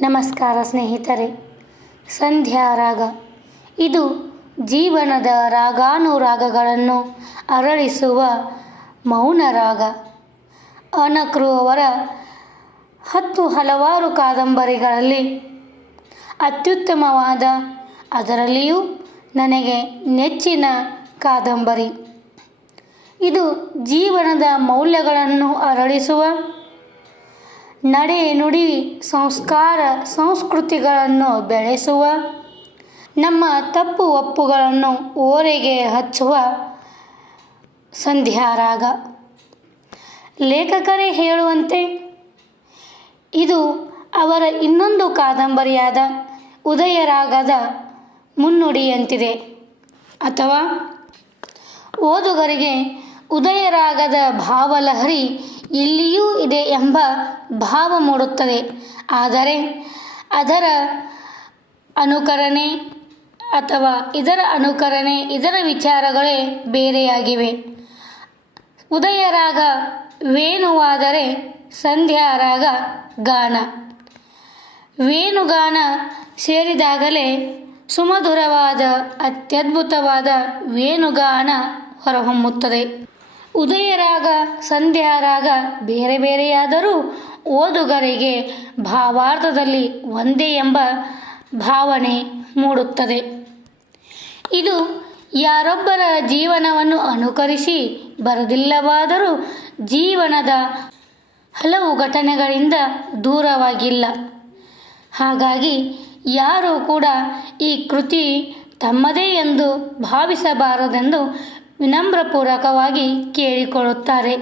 ನಮಸ್ಕಾರ ಸ್ನೇಹಿತರೆ. ಸಂಧ್ಯಾ ರಾಗ ಇದು ಜೀವನದ ರಾಗಾನುರಾಗಗಳನ್ನು ಅರಳಿಸುವ ಮೌನ ರಾಗ. ಅನಕೃ ಅವರ ಹಲವಾರು ಕಾದಂಬರಿಗಳಲ್ಲಿ ಅತ್ಯುತ್ತಮವಾದ, ಅದರಲ್ಲಿಯೂ ನನಗೆ ನೆಚ್ಚಿನ ಕಾದಂಬರಿ ಇದು. ಜೀವನದ ಮೌಲ್ಯಗಳನ್ನು ಅರಳಿಸುವ, ನಡೆ ನುಡಿ ಸಂಸ್ಕಾರ ಸಂಸ್ಕೃತಿಗಳನ್ನು ಬೆಳೆಸುವ, ನಮ್ಮ ತಪ್ಪು ಒಪ್ಪುಗಳನ್ನು ಓರೆಗೆ ಹಚ್ಚುವ ಸಂಧ್ಯಾ ರಾಗ. ಲೇಖಕರೇ ಹೇಳುವಂತೆ ಇದು ಅವರ ಇನ್ನೊಂದು ಕಾದಂಬರಿಯಾದ ಉದಯರಾಗದ ಮುನ್ನುಡಿಯಂತಿದೆ, ಅಥವಾ ಓದುಗರಿಗೆ ಉದಯರಾಗದ ಭಾವಲಹರಿ ಇಲ್ಲಿಯೂ ಇದೆ ಎಂಬ ಭಾವ ಮೂಡುತ್ತದೆ. ಆದರೆ ಅದರ ಅನುಕರಣೆ ಅಥವಾ ಇದರ ವಿಚಾರಗಳೇ ಬೇರೆಯಾಗಿವೆ. ಉದಯರಾಗ ವೇಣುವಾದರೆ ಸಂಧ್ಯಾ ರಾಗ ಗಾನ. ವೇಣುಗಾನ ಸೇರಿದಾಗಲೇ ಸುಮಧುರವಾದ ಅತ್ಯದ್ಭುತವಾದ ವೇಣುಗಾನ ಹೊರಹೊಮ್ಮುತ್ತದೆ. ಉದಯರಾಗ ಸಂಧ್ಯಾ ರಾಗ ಬೇರೆ ಬೇರೆಯಾದರೂ ಓದುಗರಿಗೆ ಭಾವಾರ್ಥದಲ್ಲಿ ಒಂದೇ ಎಂಬ ಭಾವನೆ ಮೂಡುತ್ತದೆ. ಇದು ಯಾರೊಬ್ಬರ ಜೀವನವನ್ನು ಅನುಕರಿಸಿ ಬರೆದಿಲ್ಲವಾದರೂ ಜೀವನದ ಹಲವು ಘಟನೆಗಳಿಂದ ದೂರವಾಗಿಲ್ಲ. ಹಾಗಾಗಿ ಯಾರೂ ಕೂಡ ಈ ಕೃತಿ ತಮ್ಮದೇ ಎಂದು ಭಾವಿಸಬಾರದೆಂದು ವಿನಮ್ರಪೂರ್ವಕವಾಗಿ ಕೇಳಿಕೊಳ್ಳುತ್ತಾರೆ.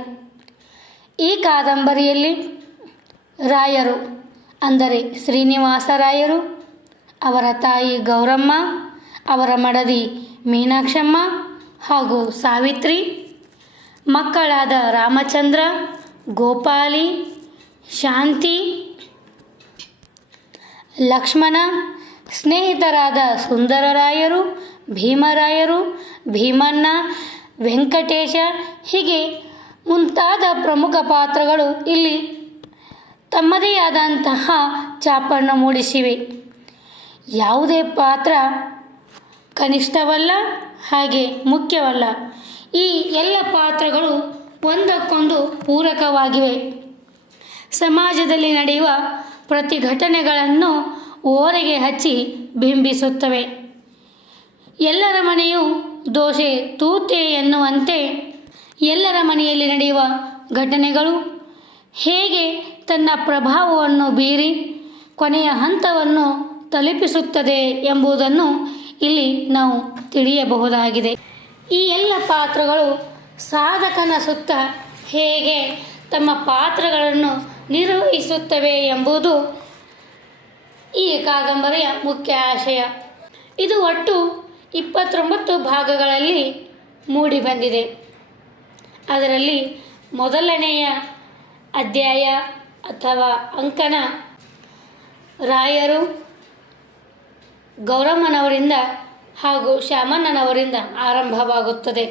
ಈ ಕಾದಂಬರಿಯಲ್ಲಿ ರಾಯರು ಅಂದರೆ ಶ್ರೀನಿವಾಸರಾಯರು, ಅವರ ತಾಯಿ ಗೌರಮ್ಮ, ಅವರ ಮಡದಿ ಮೀನಾಕ್ಷಮ್ಮ ಹಾಗೂ ಸಾವಿತ್ರಿ, ಮಕ್ಕಳಾದ ರಾಮಚಂದ್ರ, ಗೋಪಾಲಿ, ಶಾಂತಿ, ಲಕ್ಷ್ಮಣ, ಸ್ನೇಹಿತರಾದ ಸುಂದರರಾಯರು, ಭೀಮರಾಯರು, ಭೀಮಣ್ಣ, ವೆಂಕಟೇಶ ಹೀಗೆ ಮುಂತಾದ ಪ್ರಮುಖ ಪಾತ್ರಗಳು ಇಲ್ಲಿ ತಮ್ಮದೇ ಆದಂತಹ ಛಾಪನ್ನು ಮೂಡಿಸಿವೆ. ಯಾವುದೇ ಪಾತ್ರ ಕನಿಷ್ಠವಲ್ಲ, ಹಾಗೆ ಮುಖ್ಯವಲ್ಲ. ಈ ಎಲ್ಲ ಪಾತ್ರಗಳು ಒಂದಕ್ಕೊಂದು ಪೂರಕವಾಗಿವೆ. ಸಮಾಜದಲ್ಲಿ ನಡೆಯುವ ಪ್ರತಿ ಘಟನೆಗಳನ್ನು ಓರೆಗೆ ಹಚ್ಚಿ ಬಿಂಬಿಸುತ್ತವೆ. ಎಲ್ಲರ ಮನೆಯೂ ದೋಸೆ ತೂತೆ ಎನ್ನುವಂತೆ ಎಲ್ಲರ ಮನೆಯಲ್ಲಿ ನಡೆಯುವ ಘಟನೆಗಳು ಹೇಗೆ ತನ್ನ ಪ್ರಭಾವವನ್ನು ಬೀರಿ ಕೊನೆಯ ಹಂತವನ್ನು ತಲುಪಿಸುತ್ತದೆ ಎಂಬುದನ್ನು ಇಲ್ಲಿ ನಾವು ತಿಳಿಯಬಹುದಾಗಿದೆ. ಈ ಎಲ್ಲ ಪಾತ್ರಗಳು ಸಾಧಕನ ಸುತ್ತ ಹೇಗೆ ತಮ್ಮ ಪಾತ್ರಗಳನ್ನು ನಿರ್ವಹಿಸುತ್ತವೆ ಎಂಬುದು ಈ ಕಾದಂಬರಿಯ ಮುಖ್ಯ ಆಶಯ. ಇದು ಒಟ್ಟು 29 ಭಾಗಗಳಲ್ಲಿ ಮೂಡಿಬಂದಿದೆ. ಅದರಲ್ಲಿ ಮೊದಲನೆಯ ಅಧ್ಯಾಯ ಅಥವಾ ಅಂಕಣ ರಾಯರು, ಗೌರಮ್ಮನವರಿಂದ ಹಾಗೂ ಶ್ಯಾಮಣ್ಣನವರಿಂದ ಆರಂಭವಾಗುತ್ತದೆ.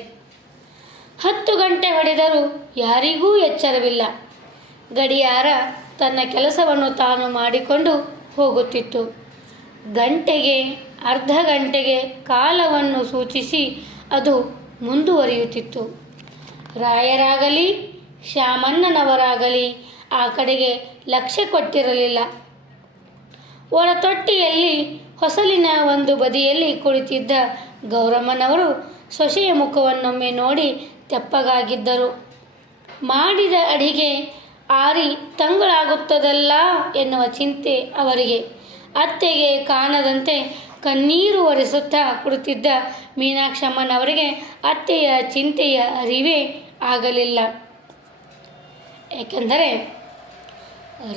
10 ಗಂಟೆ ಹೊಡೆದರೂ ಯಾರಿಗೂ ಎಚ್ಚರವಿಲ್ಲ. ಗಡಿಯಾರ ತನ್ನ ಕೆಲಸವನ್ನು ತಾನು ಮಾಡಿಕೊಂಡು ಹೋಗುತ್ತಿತ್ತು. ಗಂಟೆಗೆ, ಅರ್ಧ ಗಂಟೆಗೆ ಕಾಲವನ್ನು ಸೂಚಿಸಿ ಅದು ಮುಂದುವರಿಯುತ್ತಿತ್ತು. ರಾಯರಾಗಲಿ ಶ್ಯಾಮಣ್ಣನವರಾಗಲಿ ಆ ಕಡೆಗೆ ಲಕ್ಷ್ಯ ಕೊಟ್ಟಿರಲಿಲ್ಲ. ಒಳತೊಟ್ಟಿಯಲ್ಲಿ ಹೊಸಲಿನ ಒಂದು ಬದಿಯಲ್ಲಿ ಕುಳಿತಿದ್ದ ಗೌರಮ್ಮನವರು ಸೊಸೆಯ ಮುಖವನ್ನೊಮ್ಮೆ ನೋಡಿ ತೆಪ್ಪಗಾಗಿದ್ದರು. ಮಾಡಿದ ಅಡಿಗೆ ಆರಿ ತಂಗಳಾಗುತ್ತದಲ್ಲ ಎನ್ನುವ ಚಿಂತೆ ಅವರಿಗೆ. ಅತ್ತೆಗೆ ಕಾಣದಂತೆ ಕಣ್ಣೀರು ಒರೆಸುತ್ತಾ ಕುಳಿತಿದ್ದ ಮೀನಾಕ್ಷಮ್ಮನವರಿಗೆ ಅತ್ತೆಯ ಚಿಂತೆಯ ಅರಿವೇ ಆಗಲಿಲ್ಲ. ಏಕೆಂದರೆ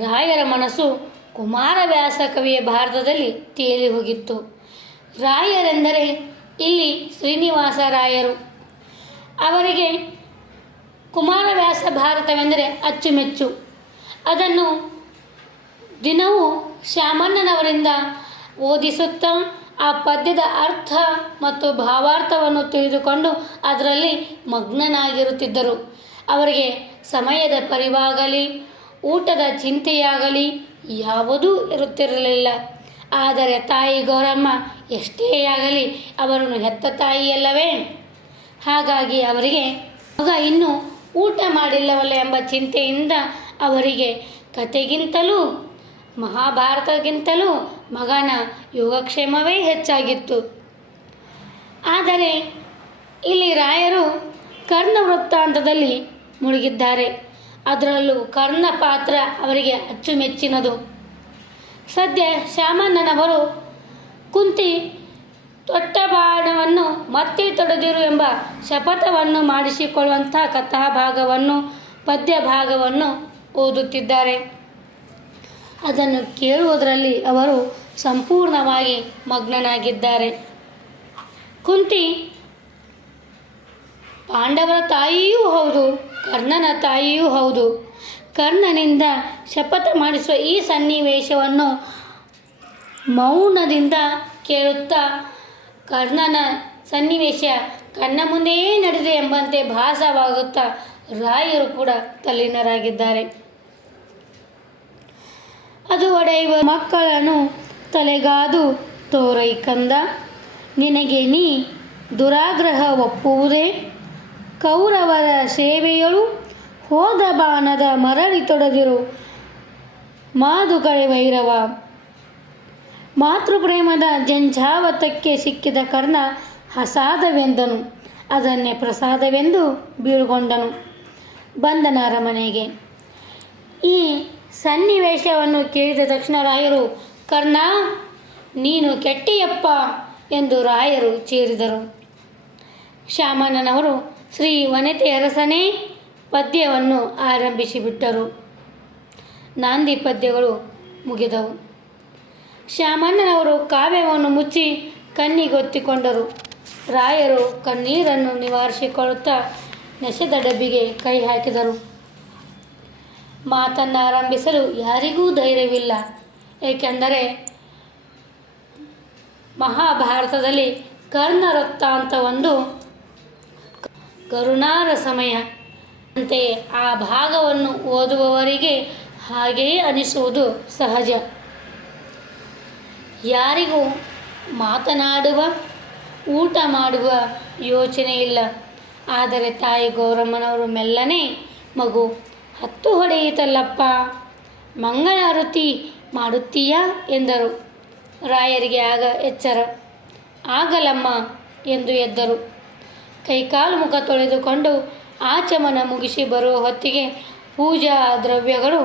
ರಾಯರ ಮನಸ್ಸು ಕುಮಾರವ್ಯಾಸ ಕವಿಯ ಭಾರತದಲ್ಲಿ ತೇಲಿ ಹೋಗಿತ್ತು. ರಾಯರೆಂದರೆ ಇಲ್ಲಿ ಶ್ರೀನಿವಾಸರಾಯರು. ಅವರಿಗೆ ಕುಮಾರವ್ಯಾಸ ಭಾರತವೆಂದರೆ ಅಚ್ಚುಮೆಚ್ಚು. ಅದನ್ನು ದಿನವೂ ಶ್ಯಾಮಣ್ಣನವರಿಂದ ಓದಿಸುತ್ತಾ ಆ ಪದ್ಯದ ಅರ್ಥ ಮತ್ತು ಭಾವಾರ್ಥವನ್ನು ತಿಳಿದುಕೊಂಡು ಅದರಲ್ಲಿ ಮಗ್ನನಾಗಿರುತ್ತಿದ್ದರು. ಅವರಿಗೆ ಸಮಯದ ಪರಿವಾಗಲಿ, ಊಟದ ಚಿಂತೆಯಾಗಲಿ ಯಾವುದೂ ಇರುತ್ತಿರಲಿಲ್ಲ. ಆದರೆ ತಾಯಿ ಗೌರಮ್ಮ ಎಷ್ಟೇ ಆಗಲಿ ಅವರನ್ನು ಹೆತ್ತ ತಾಯಿಯಲ್ಲವೇ. ಹಾಗಾಗಿ ಅವರಿಗೆ ಮಗ ಇನ್ನೂ ಊಟ ಮಾಡಿಲ್ಲವಲ್ಲ ಎಂಬ ಚಿಂತೆಯಿಂದ ಅವರಿಗೆ ಕತೆಗಿಂತಲೂ ಮಹಾಭಾರತಗಿಂತಲೂ ಮಗನ ಯೋಗಕ್ಷೇಮವೇ ಹೆಚ್ಚಾಗಿತ್ತು. ಆದರೆ ಇಲ್ಲಿ ರಾಯರು ಕರ್ಣ ವೃತ್ತಾಂತದಲ್ಲಿ ಮುಳುಗಿದ್ದಾರೆ. ಅದರಲ್ಲೂ ಕರ್ಣ ಪಾತ್ರ ಅವರಿಗೆ ಅಚ್ಚುಮೆಚ್ಚಿನದು. ಸದ್ಯ ಶ್ಯಾಮಣ್ಣನವರು ಕುಂತಿ ತೊಟ್ಟ ಬಾಣವನ್ನು ಮತ್ತೆ ತೊಡೆದಿರು ಎಂಬ ಶಪಥವನ್ನು ಮಾಡಿಸಿಕೊಳ್ಳುವಂಥ ಕಥಾಭಾಗವನ್ನು ಪದ್ಯ ಭಾಗವನ್ನು ಓದುತ್ತಿದ್ದಾರೆ. ಅದನ್ನು ಕೇಳುವುದರಲ್ಲಿ ಅವರು ಸಂಪೂರ್ಣವಾಗಿ ಮಗ್ನನಾಗಿದ್ದಾರೆ. ಕುಂತಿ ಪಾಂಡವರ ತಾಯಿಯೂ ಹೌದು, ಕರ್ಣನ ತಾಯಿಯೂ ಹೌದು. ಕರ್ಣನಿಂದ ಶಪಥ ಮಾಡಿಸುವ ಈ ಸನ್ನಿವೇಶವನ್ನು ಮೌನದಿಂದ ಕೇಳುತ್ತಾ ಕರ್ಣನ ಸನ್ನಿವೇಶ ಕಣ್ಣ ಮುಂದೆಯೇ ನಡೆದಿದೆ ಎಂಬಂತೆ ಭಾಸವಾಗುತ್ತಾ ರಾಯರು ಕೂಡ ತಲ್ಲೀನರಾಗಿದ್ದಾರೆ. ಅದು ಒಡೆಯುವ ಮಕ್ಕಳನ್ನು ತಲೆಗಾದು ತೋರೈ ಕಂದ, ನಿನಗೆ ನೀ ದುರಾಗ್ರಹ ಒಪ್ಪುವುದೇ. ಕೌರವರ ಸೇವೆಯಳು ಹೋದ ಬಾಣದ ಮರಳಿ ತೊಡೆದಿರು ಮಾದುಕಳೆ ವೈರವ. ಮಾತೃಪ್ರೇಮದ ಜಂಜಾವತಕ್ಕೆ ಸಿಕ್ಕಿದ ಕರ್ಣ ಹಸಾದವೆಂದನು, ಅದನ್ನೇ ಪ್ರಸಾದವೆಂದು ಬೀಳ್ಗೊಂಡನು ಬಂದನ ಅರಮನೆಗೆ. ಈ ಸನ್ನಿವೇಶವನ್ನು ಕೇಳಿದ ತಕ್ಷಣ ರಾಯರು, ಕರ್ಣ ನೀನು ಕೆಟ್ಟಿಯಪ್ಪ ಎಂದು ರಾಯರು ಚೀರಿದರು. ಶ್ಯಾಮಣ್ಣನವರು ಶ್ರೀ ವನಿತೆ ಅರಸನೇ ಪದ್ಯವನ್ನು ಆರಂಭಿಸಿಬಿಟ್ಟರು. ನಾಂದಿ ಪದ್ಯಗಳು ಮುಗಿದವು. ಶ್ಯಾಮಣ್ಣನವರು ಕಾವ್ಯವನ್ನು ಮುಚ್ಚಿ ಕಣ್ಣಿಗೊತ್ತಿಕೊಂಡರು. ರಾಯರು ಕಣ್ಣೀರನ್ನು ನಿವಾರಿಸಿಕೊಳ್ಳುತ್ತಾ ನೆಸೆದ ಡಬ್ಬಿಗೆ ಕೈ ಹಾಕಿದರು. ಮಾತನ್ನು ಆರಂಭಿಸಲು ಯಾರಿಗೂ ಧೈರ್ಯವಿಲ್ಲ. ಏಕೆಂದರೆ ಮಹಾಭಾರತದಲ್ಲಿ ಕರ್ಣ ವೃತ್ತಾಂತ ಒಂದು ಕರುಣಾರ ಸಮಯ. ಅಂತೆಯೇ ಆ ಭಾಗವನ್ನು ಓದುವವರಿಗೆ ಹಾಗೆಯೇ ಅನಿಸುವುದು ಸಹಜ. ಯಾರಿಗೂ ಮಾತನಾಡುವ ಊಟ ಮಾಡುವ ಯೋಚನೆ ಇಲ್ಲ. ಆದರೆ ತಾಯಿ ಗೌರಮ್ಮನವರು ಮೆಲ್ಲನೆ, ಮಗು 10 ಹೊಡೆಯಿತಲ್ಲಪ್ಪ, ಮಂಗಳಾರತಿ ಮಾಡುತ್ತೀಯಾ ಎಂದರು. ರಾಯರಿಗೆ ಆಗ ಎಚ್ಚರ. ಆಗಲಮ್ಮ ಎಂದು ಎದ್ದರು. ಕೈಕಾಲು ಮುಖ ತೊಳೆದುಕೊಂಡು ಆಚಮನ ಮುಗಿಸಿ ಬರುವ ಹೊತ್ತಿಗೆ ಪೂಜಾ ದ್ರವ್ಯಗಳು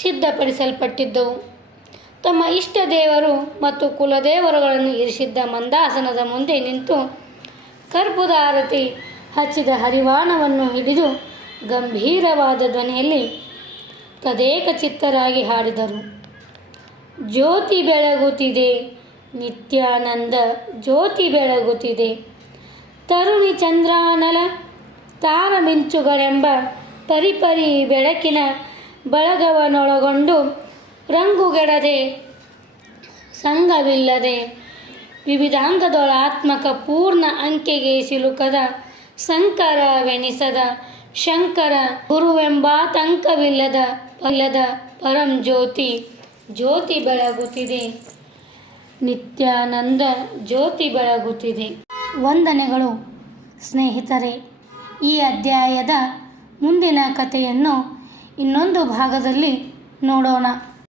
ಸಿದ್ಧಪಡಿಸಲ್ಪಟ್ಟಿದ್ದವು. ತಮ್ಮ ಇಷ್ಟ ದೇವರು ಮತ್ತು ಕುಲದೇವರುಗಳನ್ನು ಇರಿಸಿದ್ದ ಮಂದಾಸನದ ಮುಂದೆ ನಿಂತು ಕರ್ಪೂರ ಆರತಿ ಹಚ್ಚಿದ ಹರಿವಾಣವನ್ನು ಹಿಡಿದು ಗಂಭೀರವಾದ ಧ್ವನಿಯಲ್ಲಿ ತದೇಕ ಚಿತ್ತರಾಗಿ ಹಾಡಿದರು. ಜ್ಯೋತಿ ಬೆಳಗುತ್ತಿದೆ ನಿತ್ಯಾನಂದ, ಜ್ಯೋತಿ ಬೆಳಗುತ್ತಿದೆ ತರುಣಿ ಚಂದ್ರಾನಲ ತಾರಮಿಂಚುಗಳೆಂಬ ಪರಿಪರಿ ಬೆಳಕಿನ ಬಳಗವನ್ನೊಳಗೊಂಡು ರಂಗುಗೆಡದೆ ಸಂಘವಿಲ್ಲದೆ ವಿವಿಧಾಂಗದೊಳಾತ್ಮಕ ಪೂರ್ಣ ಅಂಕೆಗೆ ಸಿಲುಕದ ಸಂಕರವೆನಿಸದ ಶಂಕರ ಗುರುವೆಂಬಾತಂಕವಿಲ್ಲದ ಪರಂ ಜ್ಯೋತಿ, ಜ್ಯೋತಿ ಬೆಳಗುತ್ತಿದೆ ನಿತ್ಯಾನಂದ, ಜ್ಯೋತಿ ಬೆಳಗುತ್ತಿದೆ. ವಂದನೆಗಳು ಸ್ನೇಹಿತರೆ. ಈ ಅಧ್ಯಾಯದ ಮುಂದಿನ ಕಥೆಯನ್ನು ಇನ್ನೊಂದು ಭಾಗದಲ್ಲಿ ನೋಡೋಣ.